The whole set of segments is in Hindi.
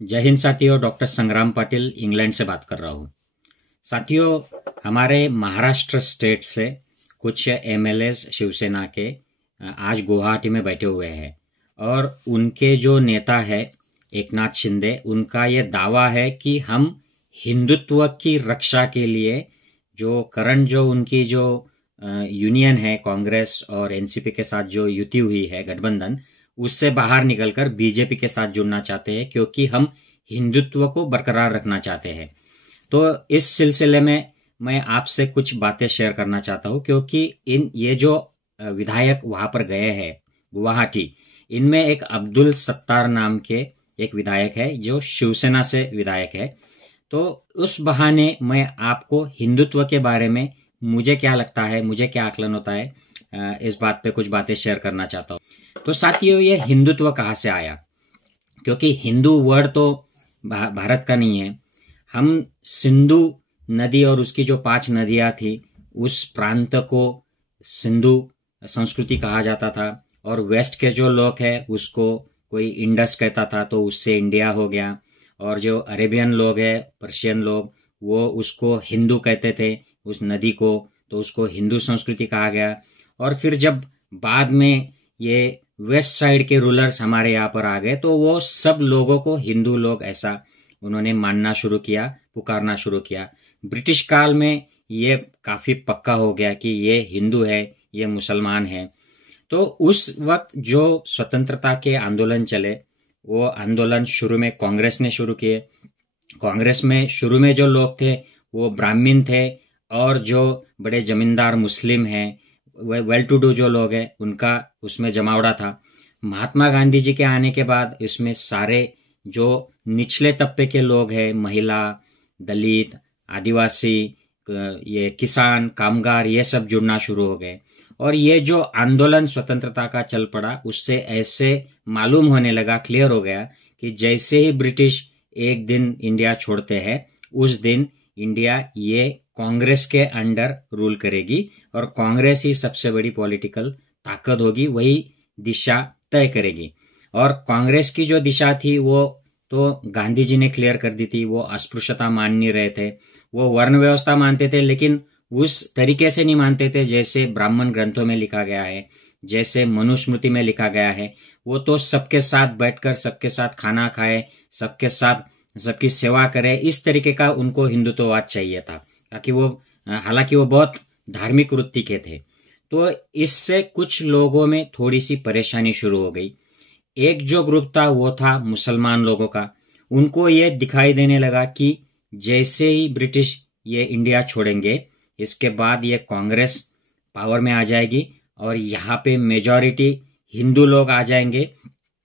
जय हिंद साथियों, डॉक्टर संग्राम पाटिल इंग्लैंड से बात कर रहा हूँ। साथियों, हमारे महाराष्ट्र स्टेट से कुछ एमएलएस शिवसेना के आज गुवाहाटी में बैठे हुए हैं और उनके जो नेता है एकनाथ शिंदे, उनका ये दावा है कि हम हिंदुत्व की रक्षा के लिए जो करंट जो उनकी जो यूनियन है कांग्रेस और एनसीपी के साथ जो युति हुई है गठबंधन, उससे बाहर निकलकर बीजेपी के साथ जुड़ना चाहते हैं क्योंकि हम हिंदुत्व को बरकरार रखना चाहते हैं। तो इस सिलसिले में मैं आपसे कुछ बातें शेयर करना चाहता हूं क्योंकि ये जो विधायक वहां पर गए हैं गुवाहाटी, इनमें एक अब्दुल सत्तार नाम के एक विधायक है जो शिवसेना से विधायक है। तो उस बहाने मैं आपको हिंदुत्व के बारे में मुझे क्या लगता है, मुझे क्या आकलन होता है, इस बात पे कुछ बातें शेयर करना चाहता हूं। तो साथियों, ये हिंदुत्व कहाँ से आया? क्योंकि हिंदू वर्ड तो भारत का नहीं है। हम सिंधु नदी और उसकी जो 5 नदियां थी, उस प्रांत को सिंधु संस्कृति कहा जाता था और वेस्ट के जो लोग हैं उसको कोई इंडस कहता था, तो उससे इंडिया हो गया। और जो अरेबियन लोग हैं, पर्शियन लोग, वो उसको हिंदू कहते थे उस नदी को, तो उसको हिंदू संस्कृति कहा गया। और फिर जब बाद में ये वेस्ट साइड के रूलर्स हमारे यहाँ पर आ गए तो वो सब लोगों को हिंदू लोग ऐसा उन्होंने मानना शुरू किया, पुकारना शुरू किया। ब्रिटिश काल में ये काफी पक्का हो गया कि ये हिंदू है, ये मुसलमान है। तो उस वक्त जो स्वतंत्रता के आंदोलन चले, वो आंदोलन शुरू में कांग्रेस ने शुरू किए। कांग्रेस में शुरू में जो लोग थे वो ब्राह्मण थे और जो बड़े जमींदार मुस्लिम हैं, वेल टू डू जो लोग हैं, उनका उसमें जमावड़ा था। महात्मा गांधी जी के आने के बाद इसमें सारे जो निचले तबके के लोग हैं, महिला, दलित, आदिवासी, ये किसान, कामगार, ये सब जुड़ना शुरू हो गए। और ये जो आंदोलन स्वतंत्रता का चल पड़ा, उससे ऐसे मालूम होने लगा, क्लियर हो गया कि जैसे ही ब्रिटिश एक दिन इंडिया छोड़ते हैं, उस दिन इंडिया ये कांग्रेस के अंडर रूल करेगी और कांग्रेस ही सबसे बड़ी पॉलिटिकल ताकत होगी, वही दिशा तय करेगी। और कांग्रेस की जो दिशा थी वो तो गांधी जी ने क्लियर कर दी थी। वो अस्पृश्यता मान नहीं रहे थे, वो वर्ण व्यवस्था मानते थे, लेकिन उस तरीके से नहीं मानते थे जैसे ब्राह्मण ग्रंथों में लिखा गया है, जैसे मनुस्मृति में लिखा गया है। वो तो सबके साथ बैठकर सबके साथ खाना खाए, सबके साथ सबकी सेवा करे, इस तरीके का उनको हिंदुत्ववाद चाहिए था, ताकि वो हालांकि वो बहुत धार्मिक वृत्ति के थे। तो इससे कुछ लोगों में थोड़ी सी परेशानी शुरू हो गई। एक जो ग्रुप था वो था मुसलमान लोगों का। उनको ये दिखाई देने लगा कि जैसे ही ब्रिटिश ये इंडिया छोड़ेंगे, इसके बाद ये कांग्रेस पावर में आ जाएगी और यहाँ पे मेजॉरिटी हिंदू लोग आ जाएंगे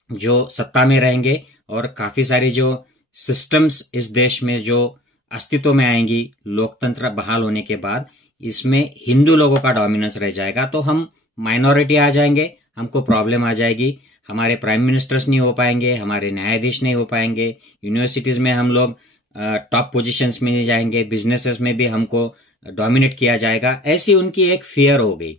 जो सत्ता में रहेंगे और काफी सारी जो सिस्टम्स इस देश में जो अस्तित्व में आएंगी, लोकतंत्र बहाल होने के बाद इसमें हिंदू लोगों का डोमिनेंस रह जाएगा। तो हम माइनॉरिटी आ जाएंगे, हमको प्रॉब्लम आ जाएगी, हमारे प्राइम मिनिस्टर्स नहीं हो पाएंगे, हमारे न्यायाधीश नहीं हो पाएंगे, यूनिवर्सिटीज में हम लोग टॉप पोजीशंस में नहीं जाएंगे, बिजनेसेस में भी हमको डोमिनेट किया जाएगा। ऐसी उनकी एक फियर हो गई।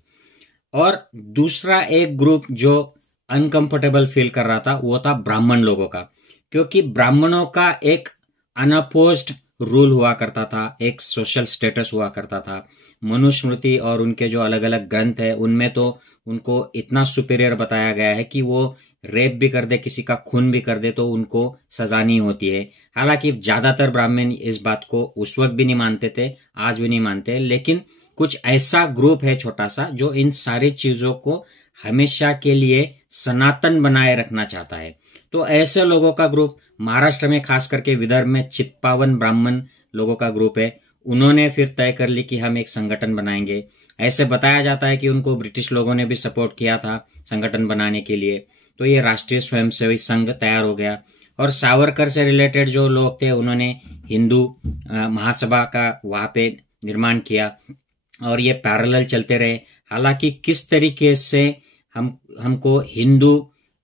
और दूसरा एक ग्रुप जो अनकंफर्टेबल फील कर रहा था वो था ब्राह्मण लोगों का, क्योंकि ब्राह्मणों का एक अनअपोज्ड रूल हुआ करता था, एक सोशल स्टेटस हुआ करता था। मनुस्मृति और उनके जो अलग अलग ग्रंथ है उनमें तो उनको इतना सुपीरियर बताया गया है कि वो रेप भी कर दे, किसी का खून भी कर दे तो उनको सजा नहीं होती है। हालांकि ज्यादातर ब्राह्मण इस बात को उस वक्त भी नहीं मानते थे, आज भी नहीं मानते, लेकिन कुछ ऐसा ग्रुप है छोटा सा जो इन सारी चीजों को हमेशा के लिए सनातन बनाए रखना चाहता है। तो ऐसे लोगों का ग्रुप महाराष्ट्र में, खास करके विदर्भ में, चित्पावन ब्राह्मण लोगों का ग्रुप है। उन्होंने फिर तय कर ली कि हम एक संगठन बनाएंगे। ऐसे बताया जाता है कि उनको ब्रिटिश लोगों ने भी सपोर्ट किया था संगठन बनाने के लिए। तो ये राष्ट्रीय स्वयंसेवी संघ तैयार हो गया। और सावरकर से रिलेटेड जो लोग थे उन्होंने हिंदू महासभा का वहां पे निर्माण किया और ये पैरेलल चलते रहे। हालांकि किस तरीके से हमको हिंदू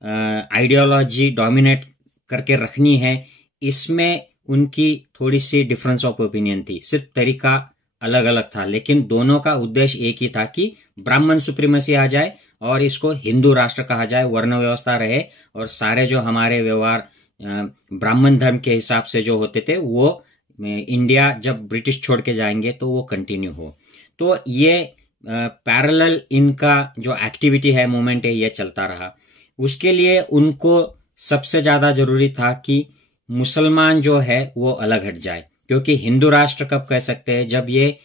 आइडियोलॉजी डोमिनेट करके रखनी है, इसमें उनकी थोड़ी सी डिफरेंस ऑफ ओपिनियन थी। सिर्फ तरीका अलग अलग था, लेकिन दोनों का उद्देश्य एक ही था कि ब्राह्मण सुप्रीमेसी आ जाए और इसको हिंदू राष्ट्र कहा जाए, वर्ण व्यवस्था रहे और सारे जो हमारे व्यवहार ब्राह्मण धर्म के हिसाब से जो होते थे वो इंडिया जब ब्रिटिश छोड़ के जाएंगे तो वो कंटिन्यू हो। तो ये पैरेलल इनका जो एक्टिविटी है, मूवमेंट है, ये चलता रहा। उसके लिए उनको सबसे ज्यादा जरूरी था कि मुसलमान जो है वो अलग हट जाए, क्योंकि हिंदू राष्ट्र कब कह सकते हैं, जब ये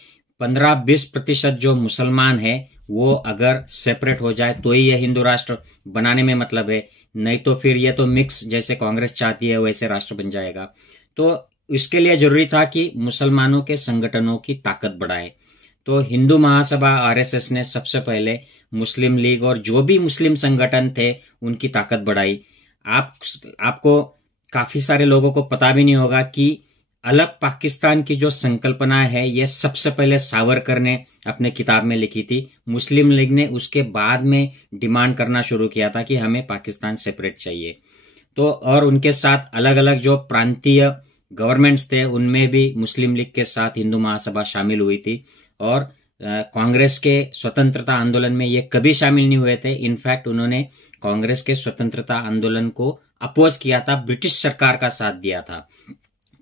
15-20% जो मुसलमान है वो अगर सेपरेट हो जाए तो ही ये हिंदू राष्ट्र बनाने में मतलब है, नहीं तो फिर ये तो मिक्स जैसे कांग्रेस चाहती है वैसे राष्ट्र बन जाएगा। तो इसके लिए जरूरी था कि मुसलमानों के संगठनों की ताकत बढ़ाए। तो हिंदू महासभा आरएसएस ने सबसे पहले मुस्लिम लीग और जो भी मुस्लिम संगठन थे उनकी ताकत बढ़ाई। आपको काफी सारे लोगों को पता भी नहीं होगा कि अलग पाकिस्तान की जो संकल्पना है ये सबसे पहले सावरकर ने अपने किताब में लिखी थी। मुस्लिम लीग ने उसके बाद में डिमांड करना शुरू किया था कि हमें पाकिस्तान सेपरेट चाहिए। तो और उनके साथ अलग अलग जो प्रांतीय गवर्नमेंट्स थे उनमें भी मुस्लिम लीग के साथ हिंदू महासभा शामिल हुई थी। और कांग्रेस के स्वतंत्रता आंदोलन में ये कभी शामिल नहीं हुए थे। इनफैक्ट उन्होंने कांग्रेस के स्वतंत्रता आंदोलन को अपोज किया था, ब्रिटिश सरकार का साथ दिया था।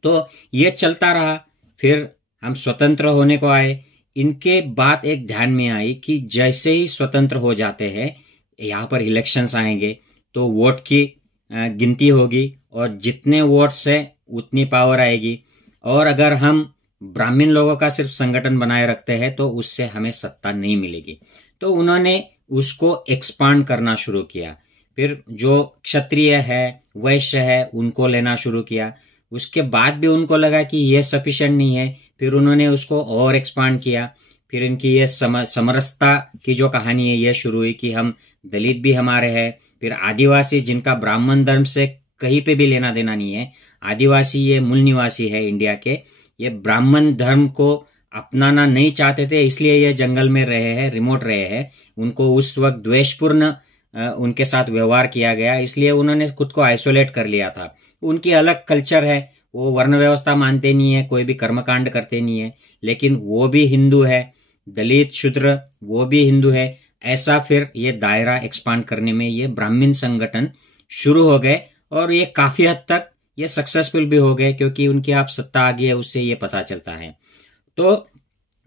तो ये चलता रहा। फिर हम स्वतंत्र होने को आए। इनके बाद एक ध्यान में आई कि जैसे ही स्वतंत्र हो जाते हैं, यहाँ पर इलेक्शंस आएंगे तो वोट की गिनती होगी और जितने वोट्स है उतनी पावर आएगी। और अगर हम ब्राह्मण लोगों का सिर्फ संगठन बनाए रखते हैं तो उससे हमें सत्ता नहीं मिलेगी। तो उन्होंने उसको एक्सपांड करना शुरू किया। फिर जो क्षत्रिय है, वैश्य है, उनको लेना शुरू किया। उसके बाद भी उनको लगा कि ये सफिशिएंट नहीं है, फिर उन्होंने उसको और एक्सपांड किया। फिर इनकी ये समरसता की जो कहानी है ये शुरू हुई कि हम दलित भी हमारे हैं। फिर आदिवासी, जिनका ब्राह्मण धर्म से कहीं पे भी लेना देना नहीं है, आदिवासी ये मूल निवासी है इंडिया के, ये ब्राह्मण धर्म को अपनाना नहीं चाहते थे, इसलिए ये जंगल में रहे हैं, रिमोट रहे हैं। उनको उस वक्त द्वेषपूर्ण उनके साथ व्यवहार किया गया, इसलिए उन्होंने खुद को आइसोलेट कर लिया था। उनकी अलग कल्चर है, वो वर्ण व्यवस्था मानते नहीं है, कोई भी कर्मकांड करते नहीं है, लेकिन वो भी हिंदू है। दलित, शूद्र, वो भी हिंदू है। ऐसा फिर ये दायरा एक्सपांड करने में ये ब्राह्मण संगठन शुरू हो गए और ये काफी हद तक ये सक्सेसफुल भी हो गए, क्योंकि उनकी आप सत्ता आ गई है उससे ये पता चलता है। तो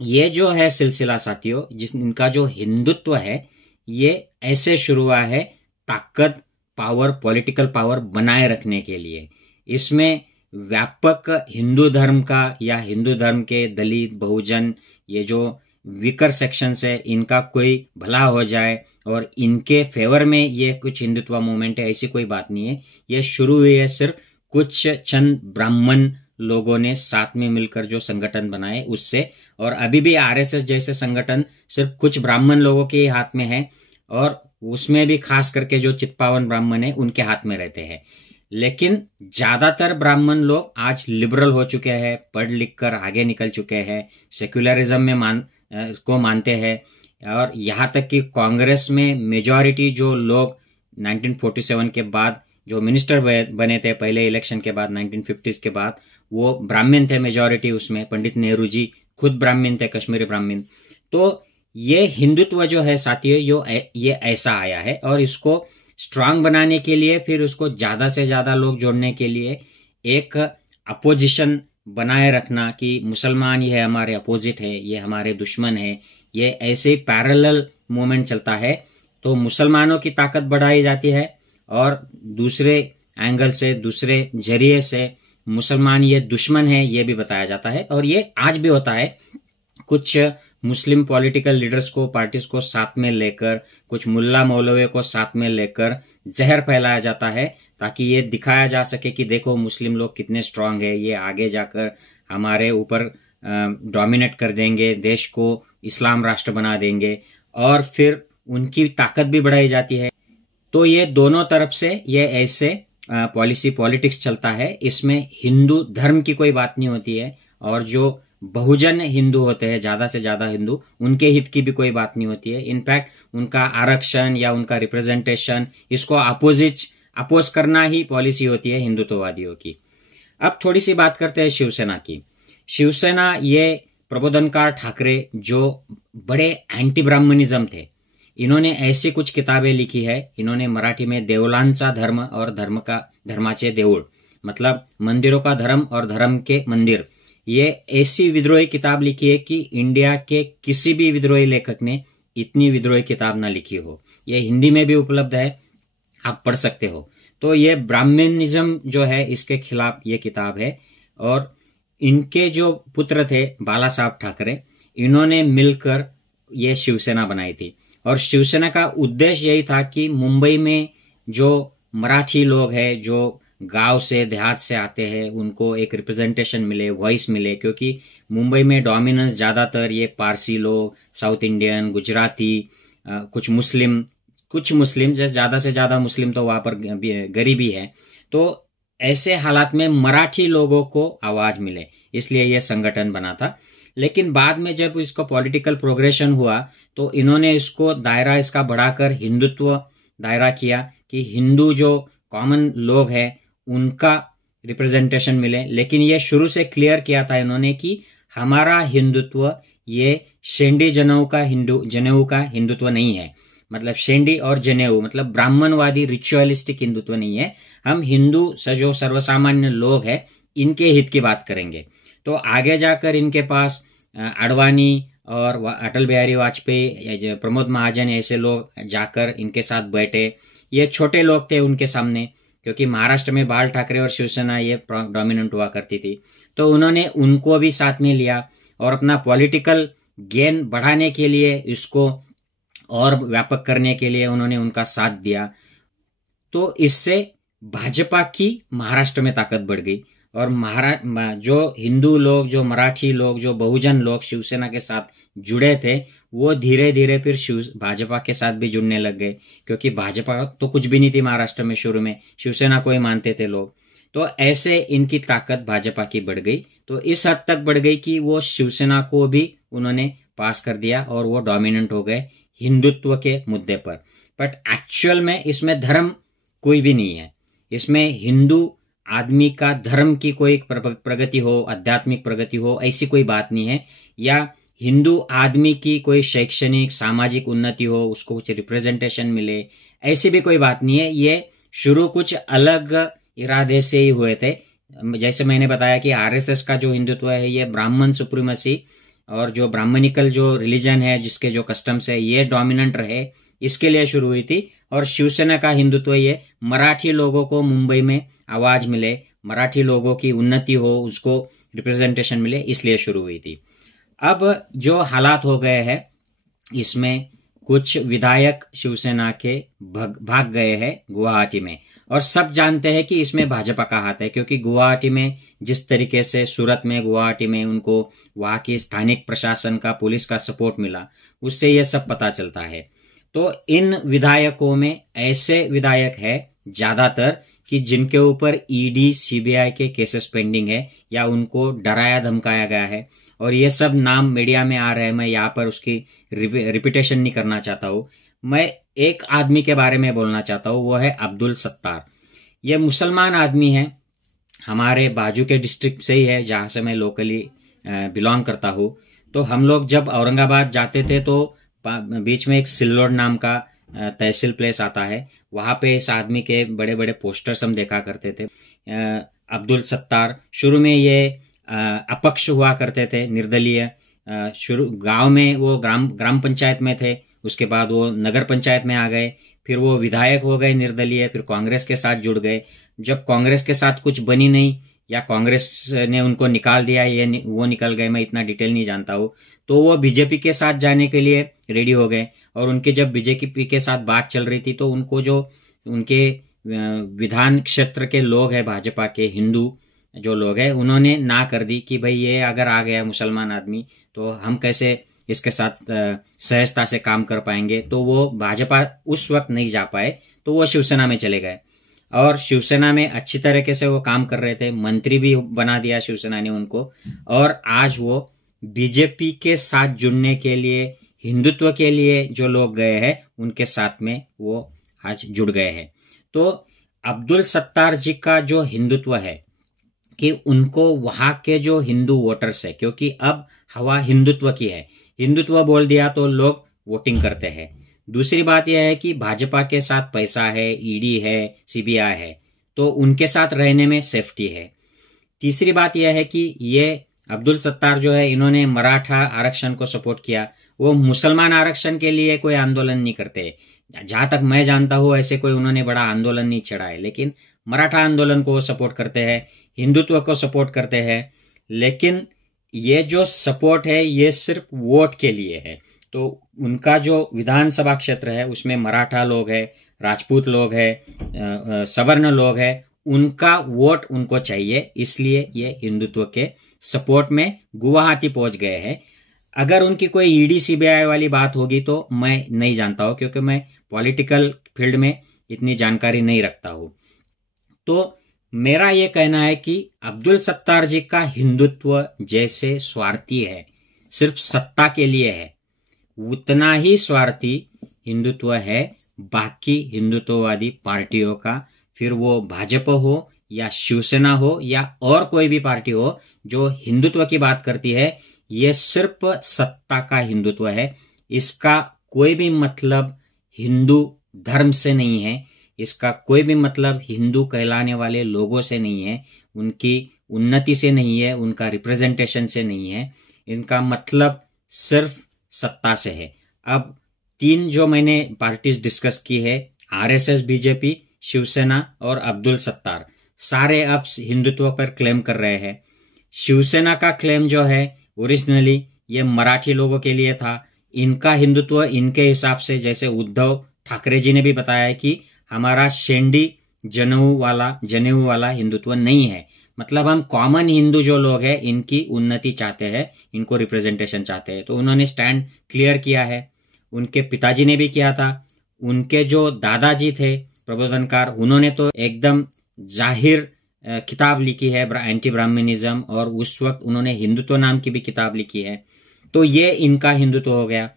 ये जो है सिलसिला साथियों, इनका जो हिंदुत्व है ये ऐसे शुरू हुआ है ताकत, पावर, पॉलिटिकल पावर बनाए रखने के लिए। इसमें व्यापक हिंदू धर्म का या हिंदू धर्म के दलित, बहुजन, ये जो वीकर सेक्शंस है, इनका कोई भला हो जाए और इनके फेवर में ये कुछ हिंदुत्व मूवमेंट है, ऐसी कोई बात नहीं है। ये शुरू हुई है सिर्फ कुछ चंद ब्राह्मण लोगों ने साथ में मिलकर जो संगठन बनाए उससे। और अभी भी आरएसएस जैसे संगठन सिर्फ कुछ ब्राह्मण लोगों के हाथ में है और उसमें भी खास करके जो चित्पावन ब्राह्मण है उनके हाथ में रहते हैं। लेकिन ज्यादातर ब्राह्मण लोग आज लिबरल हो चुके हैं, पढ़ लिख कर आगे निकल चुके हैं, सेक्युलरिज्म में को मानते हैं। और यहाँ तक कि कांग्रेस में मेजॉरिटी जो लोग 1947 के बाद जो मिनिस्टर बने थे पहले इलेक्शन के बाद 1950s के बाद, वो ब्राह्मण थे मेजॉरिटी उसमें। पंडित नेहरू जी खुद ब्राह्मण थे, कश्मीरी ब्राह्मण। तो ये हिंदुत्व जो है साथियों ये ऐसा आया है और इसको स्ट्रांग बनाने के लिए, फिर उसको ज्यादा से ज्यादा लोग जोड़ने के लिए एक अपोजिशन बनाए रखना कि मुसलमान ये हमारे अपोजिट है, ये हमारे दुश्मन है, ये ऐसे ही पैरेलल मूवमेंट चलता है। तो मुसलमानों की ताकत बढ़ाई जाती है और दूसरे एंगल से, दूसरे जरिए से मुसलमान ये दुश्मन है ये भी बताया जाता है। और ये आज भी होता है। कुछ मुस्लिम पॉलिटिकल लीडर्स को, पार्टीज को साथ में लेकर, कुछ मुल्ला मौलवी को साथ में लेकर जहर फैलाया जाता है ताकि ये दिखाया जा सके कि देखो मुस्लिम लोग कितने स्ट्रांग है, ये आगे जाकर हमारे ऊपर डोमिनेट कर देंगे, देश को इस्लाम राष्ट्र बना देंगे, और फिर उनकी ताकत भी बढ़ाई जाती है। तो ये दोनों तरफ से ये ऐसे पॉलिटिक्स चलता है। इसमें हिंदू धर्म की कोई बात नहीं होती है और जो बहुजन हिंदू होते हैं, ज्यादा से ज्यादा हिंदू, उनके हित की भी कोई बात नहीं होती है। इनफैक्ट उनका आरक्षण या उनका रिप्रेजेंटेशन, इसको अपोज करना ही पॉलिसी होती है हिंदुत्ववादियों की। अब थोड़ी सी बात करते हैं शिवसेना की। शिवसेना ये प्रबोधनकार ठाकरे जो बड़े एंटी ब्राह्मणिज्म थे, इन्होंने ऐसी कुछ किताबें लिखी है। इन्होंने मराठी में देवलांचा धर्म और धर्माचे देऊळ मतलब मंदिरों का धर्म और धर्म के मंदिर, ये ऐसी विद्रोही किताब लिखी है कि इंडिया के किसी भी विद्रोही लेखक ने इतनी विद्रोही किताब ना लिखी हो। ये हिंदी में भी उपलब्ध है, आप पढ़ सकते हो। तो ये ब्राह्मणिज्म जो है इसके खिलाफ ये किताब है। और इनके जो पुत्र थे बाला साहब ठाकरे, इन्होंने मिलकर ये शिवसेना बनाई थी। और शिवसेना का उद्देश्य यही था कि मुंबई में जो मराठी लोग हैं, जो गांव से देहात से आते हैं, उनको एक रिप्रेजेंटेशन मिले, वॉइस मिले। क्योंकि मुंबई में डोमिनेंस ज्यादातर ये पारसी लोग, साउथ इंडियन, गुजराती, कुछ मुस्लिम ज्यादा से ज्यादा मुस्लिम तो वहां पर गरीबी है। तो ऐसे हालात में मराठी लोगों को आवाज मिले, इसलिए यह संगठन बना था। लेकिन बाद में जब इसको पॉलिटिकल प्रोग्रेशन हुआ तो इन्होंने इसको दायरा इसका बढ़ाकर हिंदुत्व दायरा किया कि हिंदू जो कॉमन लोग हैं उनका रिप्रेजेंटेशन मिले। लेकिन ये शुरू से क्लियर किया था इन्होंने कि हमारा हिंदुत्व ये शेंडी जनेऊ का हिंदुत्व नहीं है। मतलब शेंडी और जनेऊ मतलब ब्राह्मणवादी रिचुअलिस्टिक हिंदुत्व नहीं है। हम हिंदू जो सर्वसामान्य लोग हैं इनके हित की बात करेंगे। तो आगे जाकर इनके पास आडवाणी और अटल बिहारी वाजपेयी, प्रमोद महाजन ऐसे लोग जाकर इनके साथ बैठे। ये छोटे लोग थे उनके सामने, क्योंकि महाराष्ट्र में बाल ठाकरे और शिवसेना ये डोमिनेंट हुआ करती थी। तो उन्होंने उनको भी साथ में लिया और अपना पॉलिटिकल गेन बढ़ाने के लिए, इसको और व्यापक करने के लिए उन्होंने उनका साथ दिया। तो इससे भाजपा की महाराष्ट्र में ताकत बढ़ गई और जो हिंदू लोग, जो मराठी लोग, जो बहुजन लोग शिवसेना के साथ जुड़े थे वो धीरे धीरे फिर भाजपा के साथ भी जुड़ने लग गए। क्योंकि भाजपा तो कुछ भी नहीं थी महाराष्ट्र में, शुरू में शिवसेना को ही मानते थे लोग। तो ऐसे इनकी ताकत भाजपा की बढ़ गई। तो इस हद तक बढ़ गई कि वो शिवसेना को भी उन्होंने पास कर दिया और वो डोमिनेंट हो गए हिंदुत्व के मुद्दे पर। बट एक्चुअल में इसमें धर्म कोई भी नहीं है। इसमें हिंदू आदमी का धर्म की कोई प्रगति हो, आध्यात्मिक प्रगति हो, ऐसी कोई बात नहीं है। या हिंदू आदमी की कोई शैक्षणिक सामाजिक उन्नति हो, उसको कुछ रिप्रेजेंटेशन मिले, ऐसी भी कोई बात नहीं है। ये शुरू कुछ अलग इरादे से ही हुए थे। जैसे मैंने बताया कि आरएसएस का जो हिंदुत्व है ये ब्राह्मण सुप्रीमेसी और जो ब्राह्मणिकल जो रिलीजन है, जिसके जो कस्टम्स है, ये डोमिनेंट रहे, इसके लिए शुरू हुई थी। और शिवसेना का हिंदुत्व ये मराठी लोगों को मुंबई में आवाज मिले, मराठी लोगों की उन्नति हो, उसको रिप्रेजेंटेशन मिले, इसलिए शुरू हुई थी। अब जो हालात हो गए हैं, इसमें कुछ विधायक शिवसेना के भाग गए हैं गुवाहाटी में। और सब जानते हैं कि इसमें भाजपा का हाथ है, क्योंकि गुवाहाटी में जिस तरीके से सूरत में, गुवाहाटी में उनको वहां की स्थानिक प्रशासन का, पुलिस का सपोर्ट मिला, उससे यह सब पता चलता है। तो इन विधायकों में ऐसे विधायक है ज्यादातर कि जिनके ऊपर ईडी सीबीआई के केसेस पेंडिंग है या उनको डराया धमकाया गया है। और ये सब नाम मीडिया में आ रहे हैं, मैं यहाँ पर उसकी रिपीटेशन नहीं करना चाहता हूँ। मैं एक आदमी के बारे में बोलना चाहता हूँ, वो है अब्दुल सत्तार। ये मुसलमान आदमी है, हमारे बाजू के डिस्ट्रिक्ट से ही है जहां से मैं लोकली बिलोंग करता हूँ। तो हम लोग जब औरंगाबाद जाते थे तो बीच में एक सिल्लोड नाम का तहसील प्लेस आता है, वहां पे इस आदमी के बड़े बड़े पोस्टर्स हम देखा करते थे। अब्दुल सत्तार शुरू में ये अपक्ष हुआ करते थे, निर्दलीय। शुरू गांव में वो ग्राम पंचायत में थे, उसके बाद वो नगर पंचायत में आ गए, फिर वो विधायक हो गए निर्दलीय, फिर कांग्रेस के साथ जुड़ गए। जब कांग्रेस के साथ कुछ बनी नहीं या कांग्रेस ने उनको निकाल दिया, ये वो निकल गए, मैं इतना डिटेल नहीं जानता हूँ, तो वो बीजेपी के साथ जाने के लिए रेडी हो गए। और उनके जब बीजेपी के साथ बात चल रही थी तो उनको जो उनके विधान क्षेत्र के लोग हैं, भाजपा के हिंदू जो लोग हैं, उन्होंने ना कर दी कि भाई ये अगर आ गया मुसलमान आदमी तो हम कैसे इसके साथ सहजता से काम कर पाएंगे। तो वो भाजपा उस वक्त नहीं जा पाए, तो वो शिवसेना में चले गए। और शिवसेना में अच्छी तरीके से वो काम कर रहे थे, मंत्री भी बना दिया शिवसेना ने उनको। और आज वो बीजेपी के साथ जुड़ने के लिए, हिंदुत्व के लिए जो लोग गए हैं उनके साथ में वो आज जुड़ गए हैं। तो अब्दुल सत्तार जी का जो हिंदुत्व है कि उनको वहां के जो हिंदू वोटर्स है, क्योंकि अब हवा हिंदुत्व की है, हिंदुत्व बोल दिया तो लोग वोटिंग करते हैं। दूसरी बात यह है कि भाजपा के साथ पैसा है, ईडी है, सीबीआई है, तो उनके साथ रहने में सेफ्टी है। तीसरी बात यह है कि ये अब्दुल सत्तार जो है, इन्होंने मराठा आरक्षण को सपोर्ट किया। वो मुसलमान आरक्षण के लिए कोई आंदोलन नहीं करते, जहां तक मैं जानता हूं ऐसे कोई उन्होंने बड़ा आंदोलन नहीं छेड़ा है। लेकिन मराठा आंदोलन को सपोर्ट करते हैं, हिंदुत्व को सपोर्ट करते हैं। लेकिन ये जो सपोर्ट है ये सिर्फ वोट के लिए है। तो उनका जो विधानसभा क्षेत्र है उसमें मराठा लोग हैं, राजपूत लोग हैं, सवर्ण लोग हैं, उनका वोट उनको चाहिए, इसलिए ये हिंदुत्व के सपोर्ट में गुवाहाटी पहुंच गए हैं। अगर उनकी कोई ईडी सीबीआई वाली बात होगी तो मैं नहीं जानता हूं, क्योंकि मैं पॉलिटिकल फील्ड में इतनी जानकारी नहीं रखता हूं। तो मेरा यह कहना है कि अब्दुल सत्तार जी का हिंदुत्व जैसे स्वार्थी है, सिर्फ सत्ता के लिए है, उतना ही स्वार्थी हिंदुत्व है बाकी हिंदुत्ववादी पार्टियों का। फिर वो भाजपा हो या शिवसेना हो या और कोई भी पार्टी हो जो हिंदुत्व की बात करती है, ये सिर्फ सत्ता का हिंदुत्व है। इसका कोई भी मतलब हिंदू धर्म से नहीं है, इसका कोई भी मतलब हिंदू कहलाने वाले लोगों से नहीं है, उनकी उन्नति से नहीं है, उनका रिप्रेजेंटेशन से नहीं है। इनका मतलब सिर्फ सत्ता से है। अब 3 जो मैंने पार्टीज डिस्कस की है, आरएसएस, बीजेपी, शिवसेना और अब्दुल सत्तार, सारे अब हिंदुत्व पर क्लेम कर रहे हैं। शिवसेना का क्लेम जो है ओरिजिनली ये मराठी लोगों के लिए था। इनका हिंदुत्व इनके हिसाब से, जैसे उद्धव ठाकरे जी ने भी बताया है कि हमारा शेंडी जनेऊ वाला हिंदुत्व नहीं है। मतलब हम कॉमन हिंदू जो लोग हैं इनकी उन्नति चाहते हैं, इनको रिप्रेजेंटेशन चाहते हैं। तो उन्होंने स्टैंड क्लियर किया है, उनके पिताजी ने भी किया था। उनके जो दादाजी थे प्रबोधनकार, उन्होंने तो एकदम जाहिर किताब लिखी है एंटी ब्राह्मणिज्म, और उस वक्त उन्होंने हिंदुत्व नाम की भी किताब लिखी है। तो ये इनका हिंदुत्व हो गया।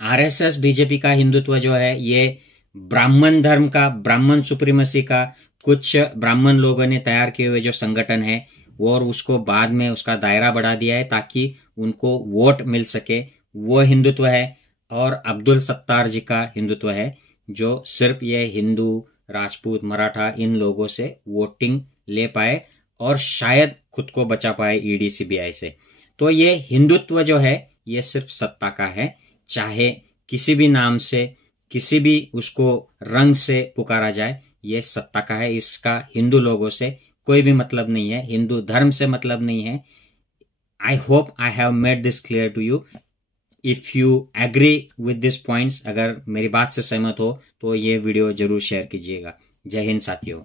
आरएसएस बीजेपी का हिंदुत्व जो है ये ब्राह्मण धर्म का, ब्राह्मण सुप्रीमेसी का, कुछ ब्राह्मण लोगों ने तैयार किए हुए जो संगठन है और उसको बाद में उसका दायरा बढ़ा दिया है ताकि उनको वोट मिल सके, वो हिंदुत्व है। और अब्दुल सत्तार जी का हिंदुत्व है जो सिर्फ ये हिंदू, राजपूत, मराठा इन लोगों से वोटिंग ले पाए और शायद खुद को बचा पाए ईडी सीबीआई से। तो ये हिंदुत्व जो है ये सिर्फ सत्ता का है, चाहे किसी भी नाम से, किसी भी उसको रंग से पुकारा जाए, ये सत्ता का है। इसका हिंदू लोगों से कोई भी मतलब नहीं है, हिंदू धर्म से मतलब नहीं है। I hope I have made this clear to you. If you agree with this points, अगर मेरी बात से सहमत हो तो ये वीडियो जरूर शेयर कीजिएगा। जय हिंद साथियों।